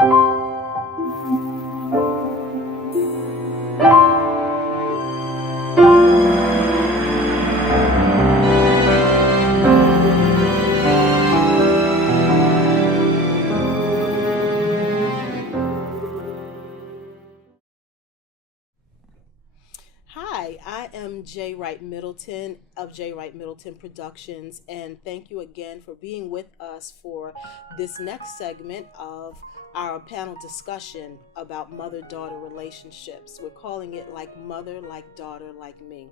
Hi, I am J. Wright Middleton of J. Wright Middleton Productions, and thank you again for being with us for this next segment of our panel discussion about mother daughter relationships. We're calling it Like Mother, Like Daughter, Like Me.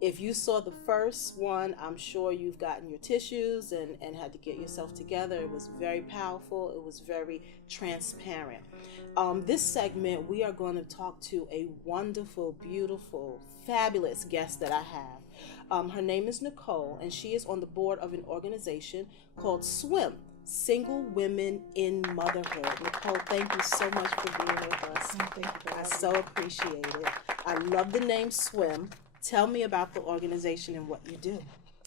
If you saw the first one, I'm sure you've gotten your tissues and had to get yourself together. It was very powerful, it was very transparent. This segment, we are going to talk to a wonderful, beautiful, fabulous guest that I have. Her name is Nicole, and she is on the board of an organization called S.W.I.M, Single Women in Motherhood. Nicole, thank you so much for being with us. Thank you for I so appreciate it. I love the name S.W.I.M. Tell me about the organization and what you do.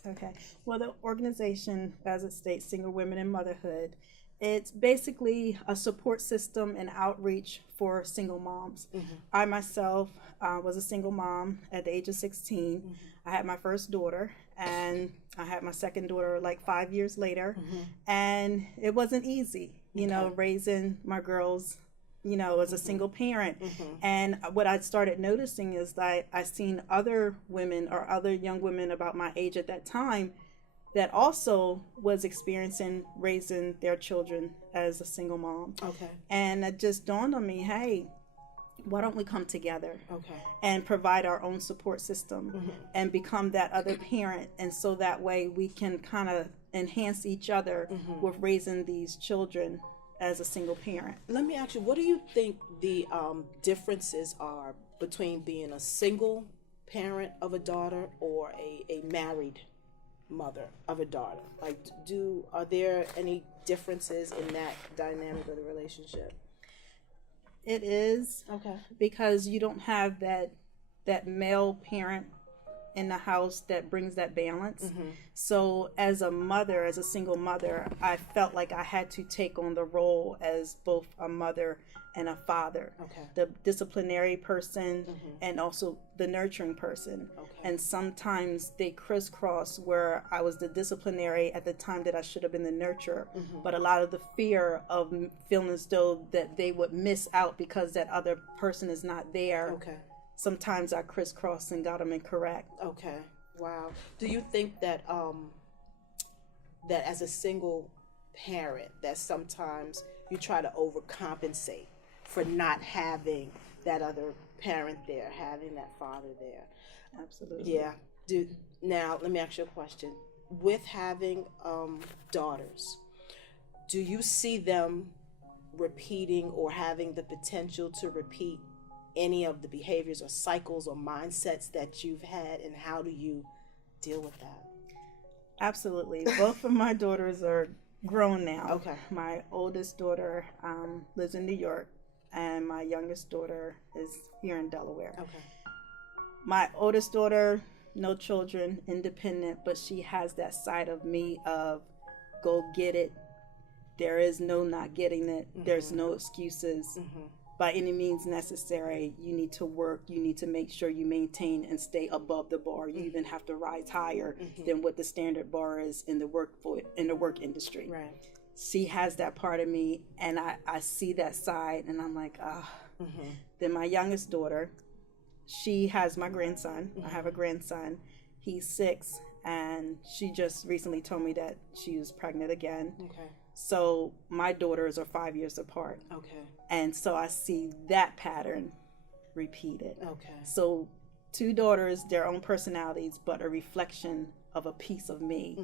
Okay. Well, the organization, as it states, Single Women in Motherhood, it's basically a support system and outreach for single moms. Mm-hmm. I myself was a single mom at the age of 16. Mm-hmm. I had my first daughter, and I had my second daughter like 5 years later. Mm-hmm. And it wasn't easy, raising my girls, as a single parent. Mm-hmm. And what I started noticing is that I seen other women or other young women about my age at that time that also was experiencing raising their children as a single mom. Okay. And it just dawned on me, hey, why don't we come together Okay. and provide our own support system Mm-hmm. and become that other parent, and so that way we can kind of enhance each other Mm-hmm. with raising these children as a single parent. Let me ask you, what do you think the differences are between being a single parent of a daughter or a married mother of a daughter? Like, are there any differences in that dynamic of the relationship? It is, Okay. because you don't have that male parent in the house that brings that balance. Mm-hmm. So as a single mother, I felt like I had to take on the role as both a mother and a father. Okay. The disciplinary person, Mm-hmm. and also the nurturing person. Okay. And sometimes they crisscross, where I was the disciplinary at the time that I should have been the nurturer. Mm-hmm. But a lot of the fear of feeling as though that they would miss out because that other person is not there. Okay. Sometimes I crisscrossed and got them incorrect. Okay. Wow. Do you think that that as a single parent, that sometimes you try to overcompensate for not having that other parent there, having that father there? Absolutely. Yeah. Now let me ask you a question. With having daughters, do you see them repeating or having the potential to repeat any of the behaviors or cycles or mindsets that you've had, and how do you deal with that? Absolutely. Both of my daughters are grown now. Okay. My oldest daughter lives in New York, and my youngest daughter is here in Delaware. Okay. My oldest daughter, no children, independent, but she has that side of me of go get it. There is no not getting it. Mm-hmm. There's no excuses. Mm-hmm. By any means necessary, you need to work. You need to make sure you maintain and stay above the bar. You even have to rise higher than what the standard bar is in the work industry. Right. She has that part of me, and I see that side, and I'm like, ah. Mm-hmm. Then my youngest daughter, she has my grandson. I have a grandson. He's 6, and she just recently told me that she was pregnant again. Okay. So my daughters are 5 years apart. Okay. And so I see that pattern repeated. Okay. So 2 daughters, their own personalities, but a reflection of a piece of me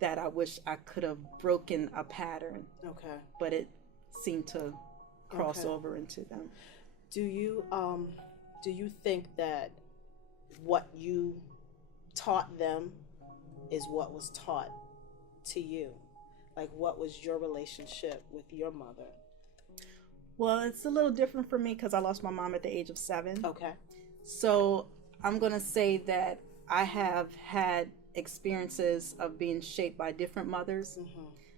that I wish I could have broken a pattern. Okay. But it seemed to cross Okay. over into them. Do you think that what you taught them is what was taught to you? Like, what was your relationship with your mother? Well, it's a little different for me because I lost my mom at the age of 7. Okay. So I'm going to say that I have had experiences of being shaped by different mothers.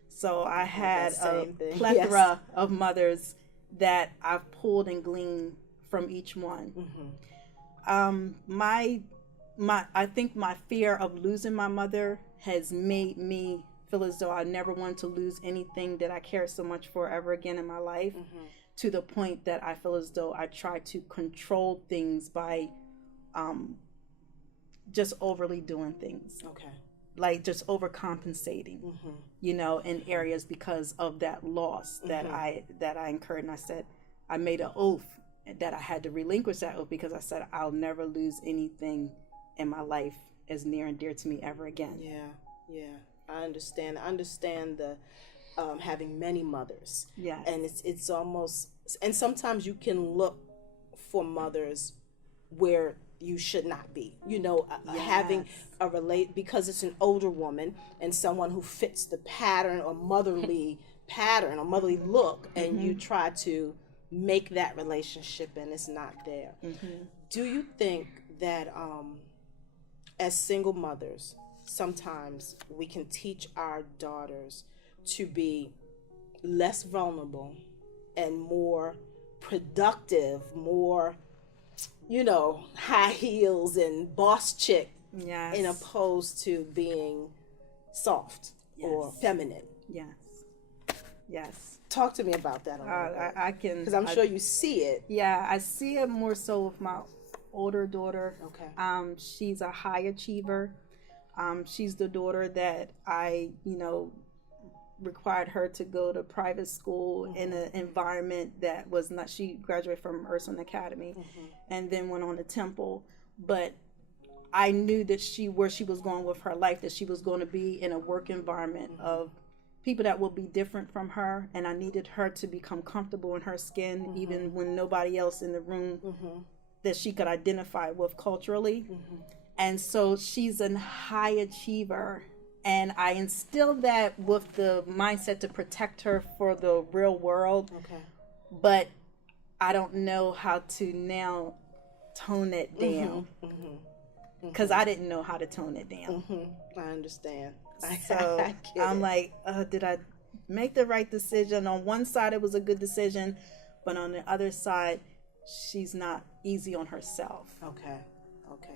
So I had a plethora of mothers that I've pulled and gleaned from each one. My I think my fear of losing my mother has made me feel as though I never want to lose anything that I care so much for ever again in my life, to the point that I feel as though I try to control things by just overly doing things. Okay. Like just overcompensating, in areas because of that loss that I incurred. And I said, I made an oath that I had to relinquish that oath, because I said, I'll never lose anything in my life as near and dear to me ever again. Yeah. I understand the having many mothers. Yeah. And it's almost, and sometimes you can look for mothers where you should not be, having because it's an older woman and someone who fits the pattern or motherly pattern or motherly look, and you try to make that relationship and it's not there. Do you think that as single mothers, sometimes we can teach our daughters to be less vulnerable and more productive, more high heels and boss chick, in opposed to being soft or feminine? Yes. Talk to me about that a little bit. I can, because I'm sure you see it. Yeah, I see it more so with my older daughter. Okay. She's a high achiever. She's the daughter that I, required her to go to private school in an environment that was not, she graduated from Ursuline Academy and then went on to Temple. But I knew that where she was going with her life, that she was going to be in a work environment of people that will be different from her, and I needed her to become comfortable in her skin, even when nobody else in the room that she could identify with culturally. And so she's a high achiever, and I instilled that with the mindset to protect her for the real world. Okay. But I don't know how to now tone it down, because I didn't know how to tone it down. I understand. So I'm like, did I make the right decision? On one side, it was a good decision, but on the other side, she's not easy on herself. Okay.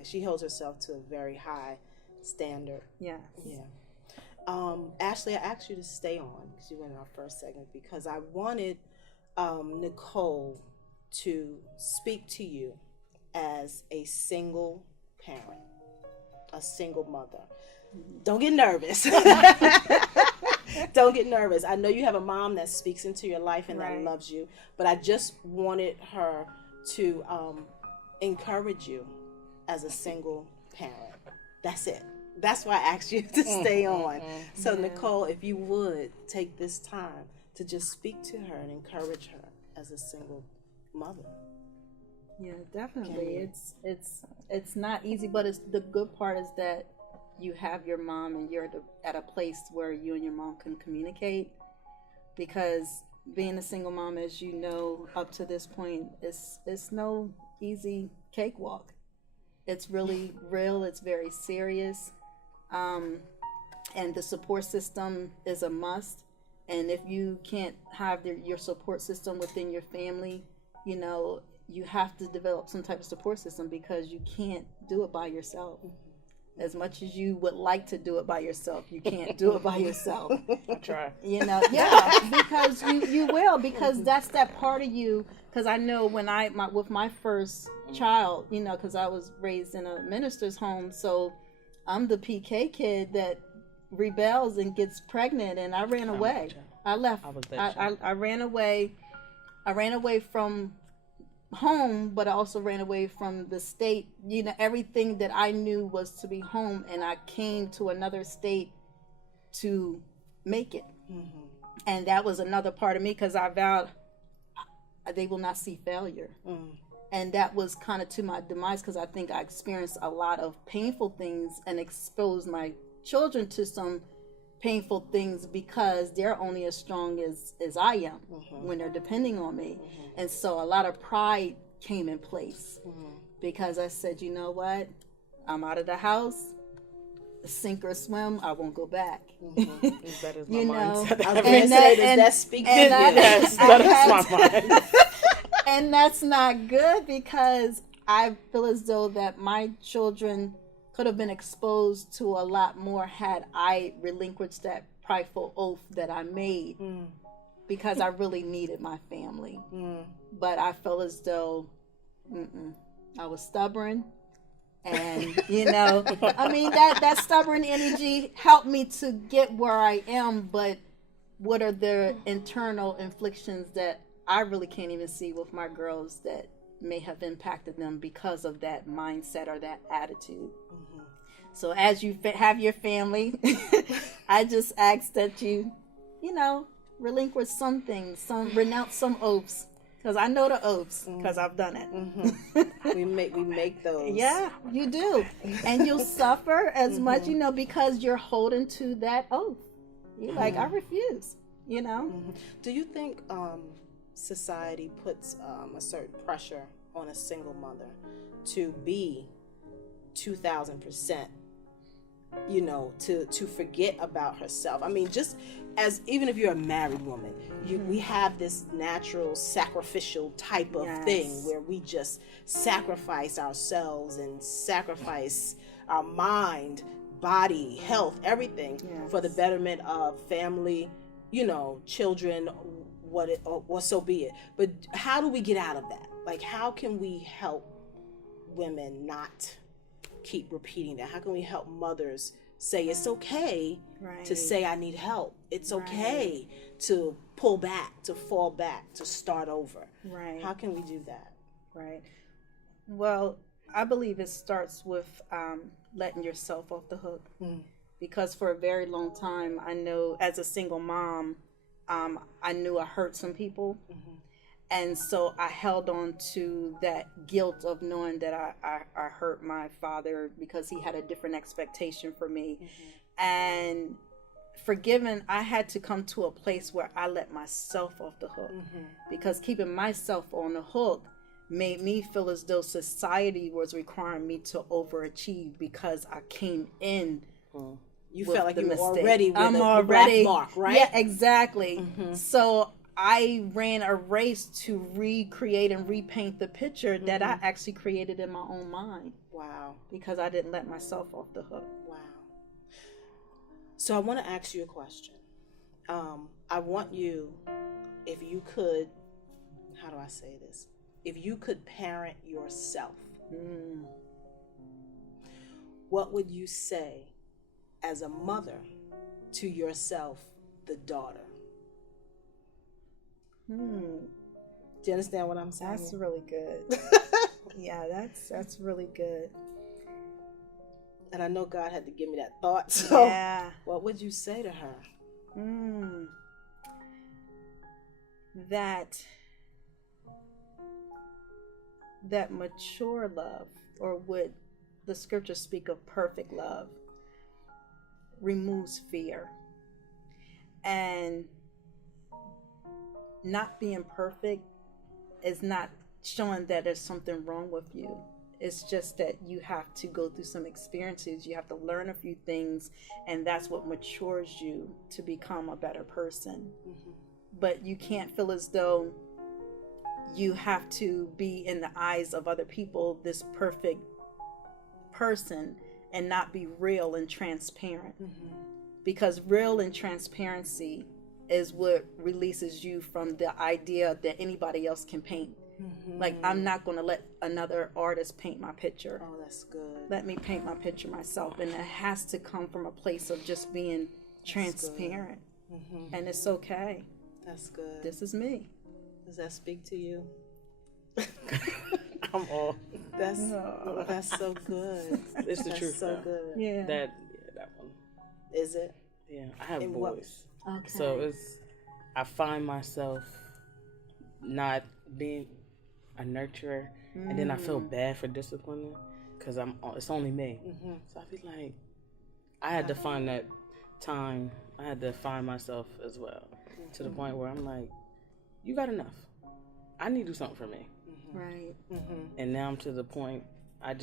She holds herself to a very high standard. Yeah. Ashley, I asked you to stay on because you were in our first segment, because I wanted Nicole to speak to you as a single parent, a single mother. Don't get nervous. Don't get nervous. I know you have a mom that speaks into your life and that loves you, but I just wanted her to encourage you as a single parent. That's it. That's why I asked you to stay on. So Nicole, if you would take this time to just speak to her and encourage her as a single mother. Yeah, definitely. It's not easy, but it's the good part is that you have your mom and you're at a place where you and your mom can communicate, because being a single mom, as you know, up to this point, it's no easy cakewalk. It's really real. It's very serious. And the support system is a must. And if you can't have your support system within your family, you have to develop some type of support system, because you can't do it by yourself. As much as you would like to do it by yourself, you can't do it by yourself. I try. Because you will, because that's that part of you. Because I know when with my first child, because I was raised in a minister's home, so I'm the PK kid that rebels and gets pregnant, and I ran away. I left. I ran away. I ran away from home, but I also ran away from the state, everything that I knew was to be home, and I came to another state to make it. And that was another part of me, because I vowed they will not see failure. And that was kind of to my demise, because I think I experienced a lot of painful things and exposed my children to some painful things, because they're only as strong as I am when they're depending on me. And so a lot of pride came in place, because I said, you know what, I'm out of the house, sink or swim, I won't go back. That is my You know, mindset. And that speaks to you. Yes, that is my mind. And that's not good, because I feel as though that my children could have been exposed to a lot more had I relinquished that prideful oath that I made, because I really needed my family. But I felt as though I was stubborn. And, I mean, that stubborn energy helped me to get where I am. But what are the internal inflictions that I really can't even see with my girls that may have impacted them because of that mindset or that attitude? So as you have your family, I just ask that you relinquish some things, renounce some oaths. Because I know the oaths, because I've done it. We make those. Yeah, you do. And you'll suffer as much, because you're holding to that oath. You're like, I refuse, Do you think society puts a certain pressure on a single mother to be 2,000%, to forget about herself? I mean, just as even if you're a married woman, we have this natural sacrificial type of thing where we just sacrifice ourselves and sacrifice our mind, body, health, everything for the betterment of family, children, or so be it. But how do we get out of that? Like, how can we help women not keep repeating that? How can we help mothers say it's okay to say I need help? It's okay to pull back, to fall back, to start over. Right. How can we do that? Right. Well, I believe it starts with letting yourself off the hook. Because for a very long time, I know as a single mom, I knew I hurt some people. And so I held on to that guilt of knowing that I hurt my father because he had a different expectation for me. And forgiving, I had to come to a place where I let myself off the hook. Because keeping myself on the hook made me feel as though society was requiring me to overachieve because I came in. You felt like you were mistake. already with the black mark, right? Yeah, exactly. So I ran a race to recreate and repaint the picture that I actually created in my own mind. Wow. Because I didn't let myself off the hook. Wow. So I want to ask you a question. I want you, if you could, how do I say this? If you could parent yourself, what would you say as a mother to yourself, the daughter? Do you understand what I'm saying? That's really good. Yeah, that's really good. And I know God had to give me that thought. So yeah. What would you say to her? That mature love, or would the scriptures speak of perfect love, removes fear. And not being perfect is not showing that there's something wrong with you. It's just that you have to go through some experiences. You have to learn a few things, and that's what matures you to become a better person. But you can't feel as though you have to be in the eyes of other people this perfect person and not be real and transparent. Because real and transparency is what releases you from the idea that anybody else can paint. Like, I'm not going to let another artist paint my picture. Oh, that's good. Let me paint my picture myself. And it has to come from a place of just being transparent. And it's okay. That's good. This is me. Does that speak to you? I'm all. That's so good. It's the truth. So good. Yeah. That one. Is it? Yeah, I have In boys. Okay. So I find myself not being a nurturer, and then I feel bad for disciplining because it's only me. So I feel like I had to find that time. I had to find myself as well, to the point where I'm like, you got enough. I need to do something for me. Right. And now I'm to the point. I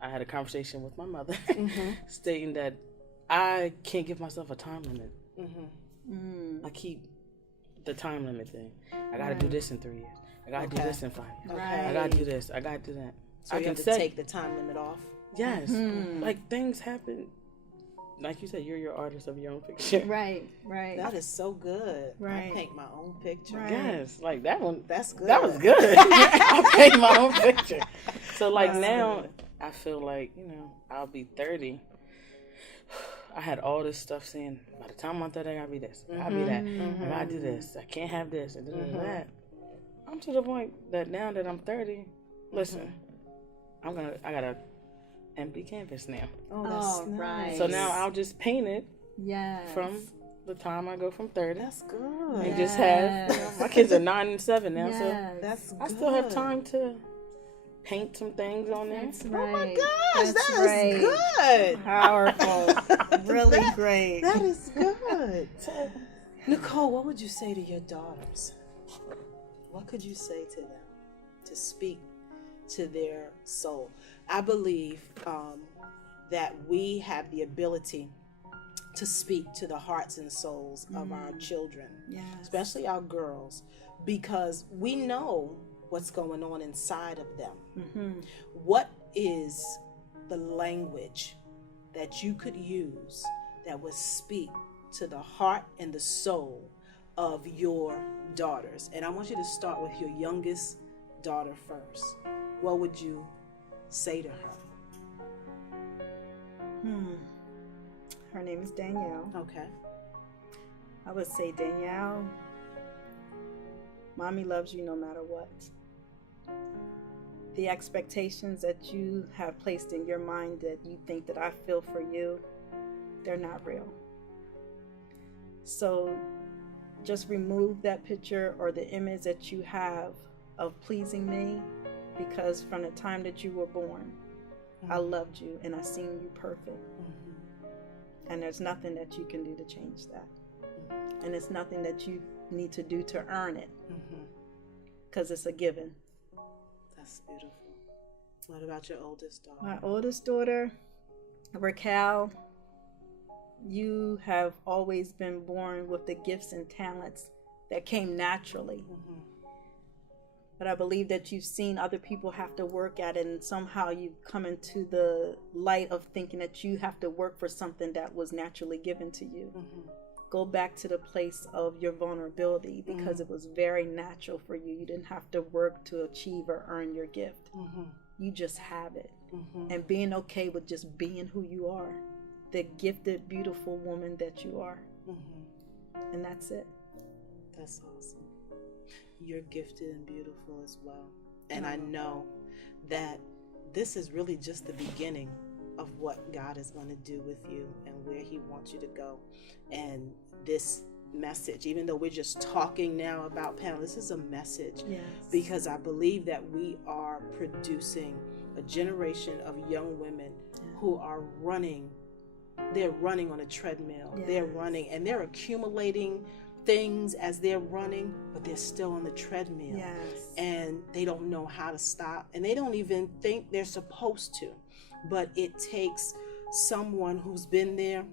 had a conversation with my mother, stating that I can't give myself a time limit. Mm-hmm. I keep the time limit thing. I gotta do this in 3 years. I gotta do this in 5 years. Right. I gotta do this. I gotta do that. So you have to take the time limit off. Yes. Like things happen. Like you said, you're your artist of your own picture. Right. That is so good. Right. I paint my own picture. Right. Yes, like that one. That's good. That was good. I paint my own picture. So like now, I feel like, I'll be 30. I had all this stuff saying, by the time I'm 30, I gotta be this. I gotta be that. I gotta do this. I can't have this and that. I'm to the point that now that I'm 30, listen, I got a empty canvas now. Oh, that's nice. right. So now I'll just paint it Yes. from the time I go from 30. That's good. And just have, my kids are 9 and 7 now, so That's good. I still have time to paint some things on there. That's right. Oh my gosh, That's that is good. Powerful. Really great. That is good. So, Nicole, what would you say to your daughters? What could you say to them to speak to their soul? I believe that we have the ability to speak to the hearts and souls of our children, especially our girls, because we know what's going on inside of them. What is the language that you could use that would speak to the heart and the soul of your daughters? And I want you to start with your youngest daughter first. What would you say to her? Her name is Danielle. Okay. I would say, Danielle, Mommy loves you no matter what. The expectations that you have placed in your mind that you think that I feel for you, they're not real. So just remove that picture or the image that you have of pleasing me, because from the time that you were born, I loved you and I seen you perfect. And there's nothing that you can do to change that. And it's nothing that you need to do to earn it, because it's a given. That's beautiful. What about your oldest daughter? My oldest daughter, Raquel, you have always been born with the gifts and talents that came naturally. But I believe that you've seen other people have to work at it, and somehow you've come into the light of thinking that you have to work for something that was naturally given to you. Go back to the place of your vulnerability, because it was very natural for you. You didn't have to work to achieve or earn your gift. You just have it. And being okay with just being who you are, the gifted, beautiful woman that you are. And that's it. That's awesome. You're gifted and beautiful as well. And I know that this is really just the beginning of what God is going to do with you and where He wants you to go. And this message, even though we're just talking now about panel, this is a message, because I believe that we are producing a generation of young women who are running. They're running on a treadmill. They're running and they're accumulating things as they're running, but they're still on the treadmill. And they don't know how to stop, and they don't even think they're supposed to. But it takes someone who's been there,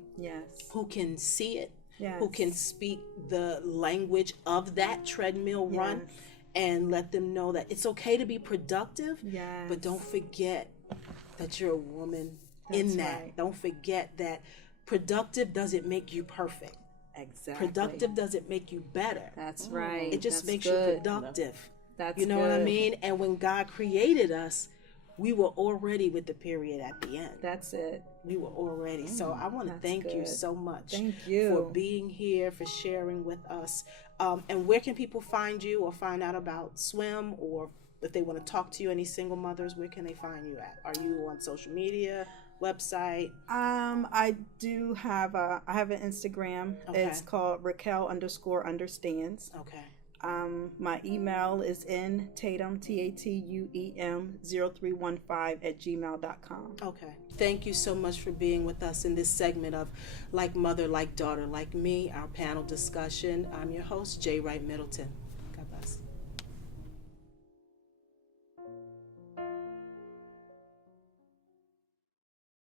who can see it, who can speak the language of that treadmill run, and let them know that it's okay to be productive, but don't forget that you're a woman in that. Don't forget that productive doesn't make you perfect. Exactly. Productive doesn't make you better. That's right. It just makes good. you productive. That's you know good. what I mean? And when God created us, we were already with the period at the end. That's it. We were already. So I want to thank you so much. Thank you for being here, for sharing with us. And where can people find you or find out about S.W.I.M, or if they want to talk to you, any single mothers, where can they find you at? Are you on social media, website? I do have I have an Instagram. It's called Raquel_understands. Okay. My email is Tatum, Tatuem 0315 Okay. Thank you so much for being with us in this segment of Like Mother, Like Daughter, Like Me, our panel discussion. I'm your host, J. Wright Middleton.